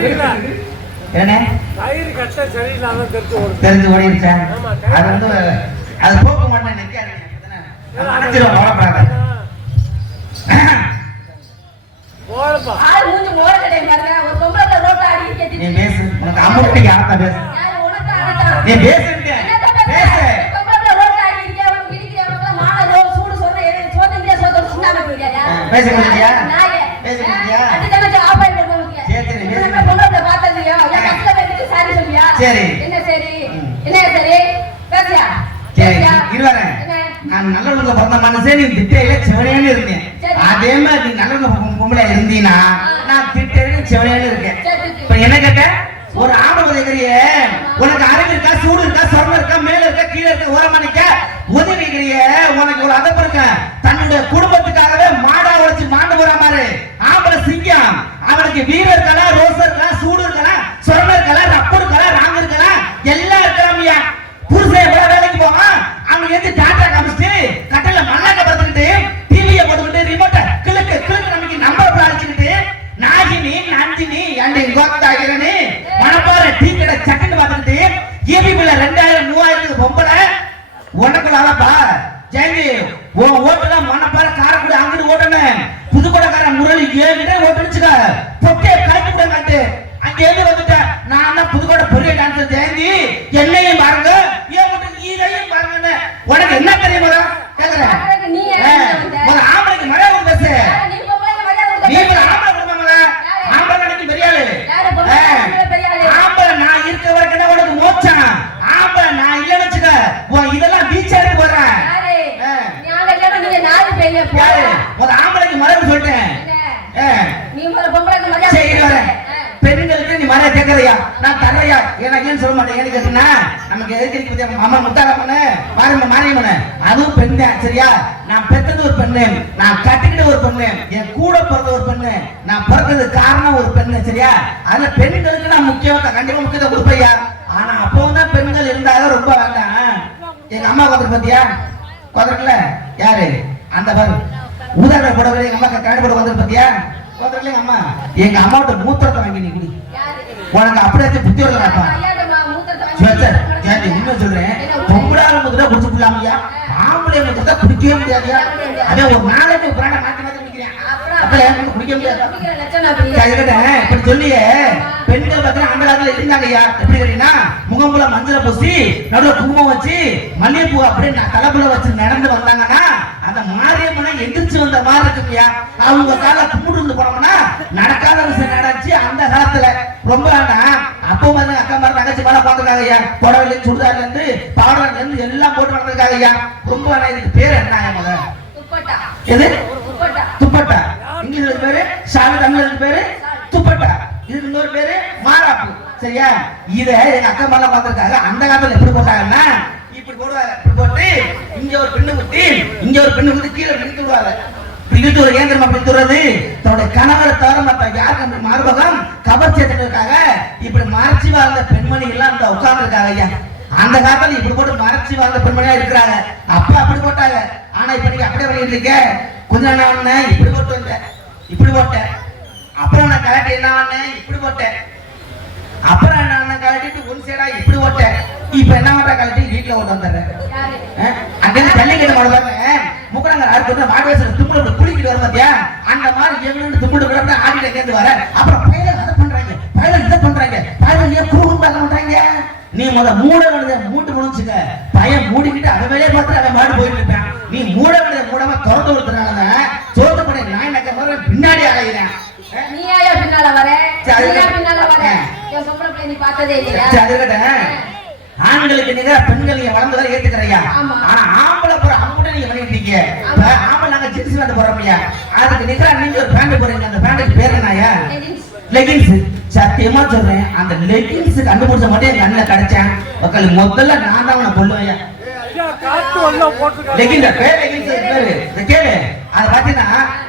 என்ன தெரிஞ்சு ஓடுது. தெரிஞ்சு ஓடிடுச்சா ஆமா, அது வந்து அது போக மாட்டேன் நிக்காது அடைச்சிடும் கவலைப்படாத. நீ. பேசு. உனக்கு அம்முட்டி யார்த்தா பேசு. நீ என்னத்த பேசுற? பேசு. பொம்பளை சாரி. என்ன சரி? என்ன சரி? பேசியா? சரி? இருவாரேன் என்ன? நான் நல்லவங்க பிறந்த மனுஷன் நீ திட்டையில செவனேன்னு இருந்தேன். சரி. அதே மாதிரி நீ நல்லவங்க பொம்பளை இருந்தீனா நான் திட்டையில செவனேன்னு இருக்கேன். சரி, சரி. இப்ப என்ன கேட்ட? ஒரு உதவிக்கிறிய உனக்கு அறிவு இருக்கா? சூடு இருக்கா? சொர்ணம் இருக்கா? மேல இருக்கா? கீழே இருக்கா? ஓரமா நிக்க. உதவிக்கிறிய உனக்கு ஒரு அதப்பு இருக்க? தன்னுடைய குடும்பத்துக்காகவே மாடா உழைச்சு மாண்டு போற மாதிரி ஆம்பளை சிங்கம். அவனுக்கு வீரம் ஏன்னு கேட்டீங்கன்னா நமக்கு எதுக்கு இருக்கு பத்தியா? அம்மா முத்தாரம்மனு? மாரியம்ம மாரியம்மனு. அதுவும் பெண் தான் சரியா? நான் பெற்றது ஒரு பெண்ணு. நான் கட்டிக்கிட்ட ஒரு பெண்ணு. என் கூட பிறந்த ஒரு பெண்ணு. நான் பிறந்தது காரணம் ஒரு பெண்ணு சரியா? அதுல பெண்களுக்கு நான் முக்கியம் கண்டிப்பா முக்கியத்தை கொடுப்பையா ஆனா அப்பவும் தான் பெண்கள் இருந்தாலும் ரொம்ப வேண்டாம். எங்க அம்மா குதிரை பத்தியா? யாரு? அந்த பாரு. ஊதாட புடவை எங்க அம்மா கண்ணு புடவை வந்து பத்தியா? குதிரைல எங்க அம்மா? எங்க அம்மாவோட மூத்திரத்தை வாங்கி நீ குடி. யாரு? உனக்கு அப்படியே புத்தி வரலப்பா சரி உண்மை சொல்றேன் பொம்பளார முதல்ல குடிச்சு போடலாமையா ஆம்பளை முதல்ல குடிக்கவே முடியாதுயா அதே ஒரு நாளைக்கு ஒரு பிராண்ட மாத்தி மாத்தி குடிக்கிறேன் அப்புறம் அப்ப எனக்கு குடிக்க முடியாது. இப்படி சொல்லியே பெண்கள் அந்த காலத்துல இருந்தாங்கய்யா. எப்படி கேட்டீங்கன்னா முகம்புல மஞ்சளை பூசி நடுவுல குங்குமம் வச்சு மல்லிகைப்பூ அப்படியே ந- தலைப்புல வச்சு நடந்து வந்தாங்கன்னா அந்த மாரியம்மனை எந்திரிச்சு வந்த மாதிரி இருக்குங்கய்யா அவங்க கால இருந்து போனோம்னா நடக்காத விஷயம் நடந்துச்சு. அந்த காலத்துல ரொம்ப அப்போ வந்து அக்கா மாதிரி தங்கச்சி மேல பாத்துருக்காங்க ஐயா. புடவைல சுடிதார்ல இருந்து பாவடல இருந்து எல்லாம் போட்டு வளர்ந்துருக்காங்க ஐயா. ரொம்ப இதுக்கு பேர் என்ன முத? துப்பட்டா. எது? துப்பட்டா. இங்கிலீஷ்ல பேரு ஷால் தமிழ்ல பேரு துப்பட்டா. இதுக்கு இன்னொரு பேரு மாறாப்பு சரியா? இத எங்க அக்கா மேல பார்த்திருக்காங்க. அந்த காலத்துல எப்படி போட்டாங்கன்னா இப்படி போடுவாங்க. இப்படி போட்டு இங்க ஒரு பெண்ணு குத்தி இங்க ஒரு பெண்ணு குத்தி கீழே பிடித்து விடுவாங்க பிடித்து ஒரு ஏந்திரமா பிடித்து விடுறது தன்னோட கணவரை தவிர மத்த யாருக்கு அந்த மார்பகம் கவர் சேர்த்துக்காக இப்படி மறைச்சு வாழ்ந்த பெண்மணி எல்லாம் அந்த உட்கார்ந்து இருக்காங்க ஐயா. அந்த காலத்துல இப்படி போட்டு மறைச்சு வாழ்ந்த பெண்மணியா இருக்கிறாங்க. அப்ப அப்படி போட்டாங்க. ஆனா இப்ப நீங்க அப்படியே பண்ணிட்டு இருக்க கொஞ்ச நாள் இப்படி போட்டு வந்தேன். இப்படி போட்டேன். அப்புறம் நான் கலட்டி என்ன இப்படி போட்டேன். அப்புறம் நான் கலட்டிட்டு ஒன் சைடா இப்படி போட்டேன் இப்ப என்ன பண்ற கலட்டி வீட்டுல கொண்டு வந்துடுறேன். யாரு? அங்கிருந்து ஜல்லிக்கட்டு மாடு பாருங்க. முக்கடங்க ஆறு மாடு வயசுல தும்முல இப்படி குளிக்கிட்டு வர பாத்தியா? அந்த மாதிரி எங்க தும்முடு விட ஆடிட்டு கேட்டு வர. அப்புறம் பயில அதை பண்றாங்க. பயில இதை பண்றாங்க. பயில ஏன் குருவும் பார்க்க மாட்டாங்க நீ முத மூட வேண்டியத மூட்டு முடிச்சுக்க பையன் மூடிக்கிட்டு அதை வேலையை பார்த்து அவன் மாடு போயிட்டு இருப்பான் நீ மூட வேண்டியத மூடாம திறந்து கொடுத்தனாலதான் சோத்து பண்ணி மாதிரி பின்னாடி அலைகிறேன் நீ பின்னால வர? ஆண்களுக்கு நீங்க பெண்கள் நீங்க வளர்ந்து வர ஏத்துக்கிறையா. ஆனா ஆம்பளை போற அவங்க நீங்க பண்ணிட்டு இருக்கீங்க இப்ப ஆம்பளை நாங்க ஜீன்ஸ் பேண்ட் போறோம்யா அதுக்கு நிகரா நீங்க ஒரு பேண்ட் போறீங்க அந்த பேண்ட்டுக்கு பேர் Leggings. லெகின்ஸ் சத்தியமா சொல்றேன். அந்த லெகின்ஸ் கண்டுபிடிச்ச மட்டும் என் கண்ணுல கிடைச்சேன். மக்கள் முதல்ல நான் தான் போட்டுருக்காங்க. லெகின்ஸ் பேர் லெகின்ஸ் பேரு. கேளு. அது பாத்தீங்கன்னா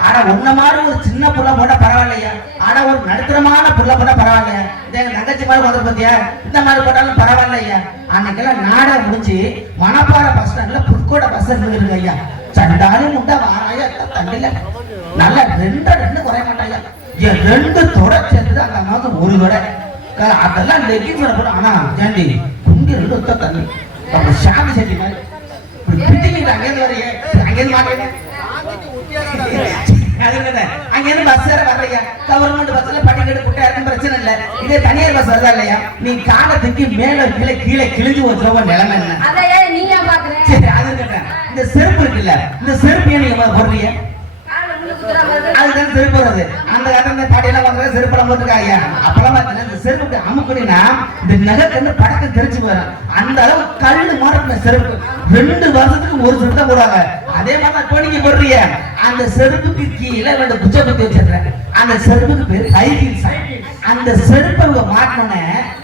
ஆனா உன்ன மாதிரி ஒரு சின்ன புள்ள போட்டா பரவாயில்லையா? ஆனா ஒரு நடுத்தரமான புள்ள போட்டா பரவாயில்லையா? இதே எங்க தங்கச்சி மாதிரி வந்து பாத்தியா? இந்த மாதிரி போட்டாலும் பரவாயில்லையா? அன்னைக்கெல்லாம் நாடகம் முடிஞ்சு மணப்பாறை பஸ் ஸ்டாண்ட்ல புற்கோட பஸ் இருக்கு ஐயா. சண்டாலும் முட்டா வாராயா தண்டில நல்லா ரெண்டு ரெண்டு குறைய மாட்டாயா? என் ரெண்டு தொடை சேர்ந்து அந்த அம்மாவுக்கு ஒரு தொடை. அதெல்லாம் லெக்கின்ஸ் போட ஆனா ஜாண்டி குண்டி ரெண்டு ஒத்த தண்ணி. நம்ம ஷாமி செட்டி மாதிரி. அங்கேருந்து வரைய அங்கேருந்து மாட்டேங்க அங்கேருந்து பஸ் ஏற வர்றீங்க கவர்மெண்ட் பஸ்ல பட்டிக்கட்டு குட்டை இருக்கும் பிரச்சனை இல்ல. இதே தனியார் பஸ் வருதா இல்லையா? நீ காலை தூக்கி மேல கீழே கீழே கிழிஞ்சு வச்சுருவ நிலைமை என்ன? சரி அது. இந்த செருப்பு இருக்குல்ல இந்த செருப்பு நீங்க போடுறீங்க காலை உள்ள குத்துற மாதிரி அதுதான் செருப்பு வருது அந்த காலத்துல இந்த பாடியெல்லாம் செருப்பெல்லாம் போட்டுருக்காங்க. அப்பெல்லாம் பார்த்தீங்கன்னா இந்த செருப்புக்கு அமுக்குனா இந்த நகத்துல படக்க தெரிச்சு போயிடும். அந்த அளவு கல்லு மாதிரி செருப்பு. ரெண்டு வருஷத்துக்கு ஒரு செருப்பு தான் போடுவாங்க. அதே மாதிரி நான் இப்போ போடுறீங்க. அந்த செருப்புக்கு கீழே ரெண்டு குச்சை குத்தி வச்சிருக்கேன் அந்த செருப்புக்கு பேர் ஹை அந்த செருப்பை இவங்க மாட்டினோன்னே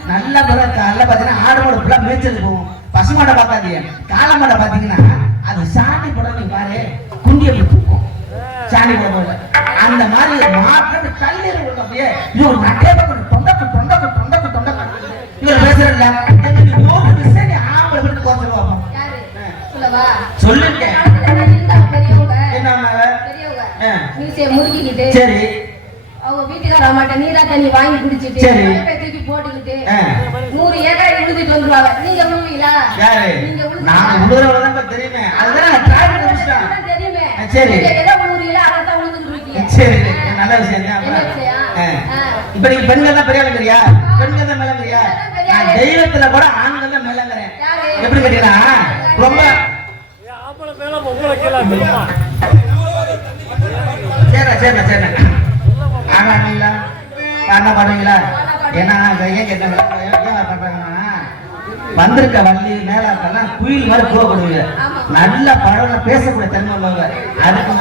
நல்லா பார்த்தா காலைல பார்த்தீங்கன்னா ஆடு மாடு ஃபுல்லாக மேய்ச்சல் போகும் பசு மாடை பார்க்காதீங்க. காளை மாடை பார்த்தீங்கன்னா அது சாணி போட நீ பாரு. அந்த மாதிரி மாற்றம் தள்ளி இருக்கும் அப்படியே இவர் நட்டே பக்கம் தொண்டக்கு தொண்டக்கு தொண்டக்கு தொண்டக்கு. இவர் பேசுறல எங்களுக்கு ஆம்பளை விட்டு ஆ. மீசைய முறுக்கிக்கிட்டு. சரி. அவங்க வீட்டுக்கார நீரா தண்ணி வாங்கி குடிச்சிட்டு தூக்கி போட்டுக்கிட்டு. நூறு ஏக்கரை விழுந்துட்டு வந்துருவாங்க. நீங்க விழுவீங்களா நீங்க தெரியுமே. அதுதான் தெரியுமே. சரி. என்ன விஷயம்? இப்ப நீங்க பெண்கள் தான் பெரிய ஆளுங்கிறியா? பெண்கள் தான் மேலங்கிறியா? நான் தெய்வத்துல கூட ஆண்கள் தான் மேலங்கிறேன்? எப்படி கேட்டீங்கன்னா ரொம்ப சரிண்ணா சரிண்ணா சரிண்ணா ஆனாங்களா பாடினா பாடுவீங்களா ஏன்னா ஏன் கேட்டாங்க? ஏன் பண்றாங்கன்னா வந்திருக்க வள்ளி மேலாக்கெல்லாம் குயில் மாதிரி கூறப்படுவீங்க நல்ல படம் பேசக்கூடிய தன்மை உள்ளவங்க. அதுக்கு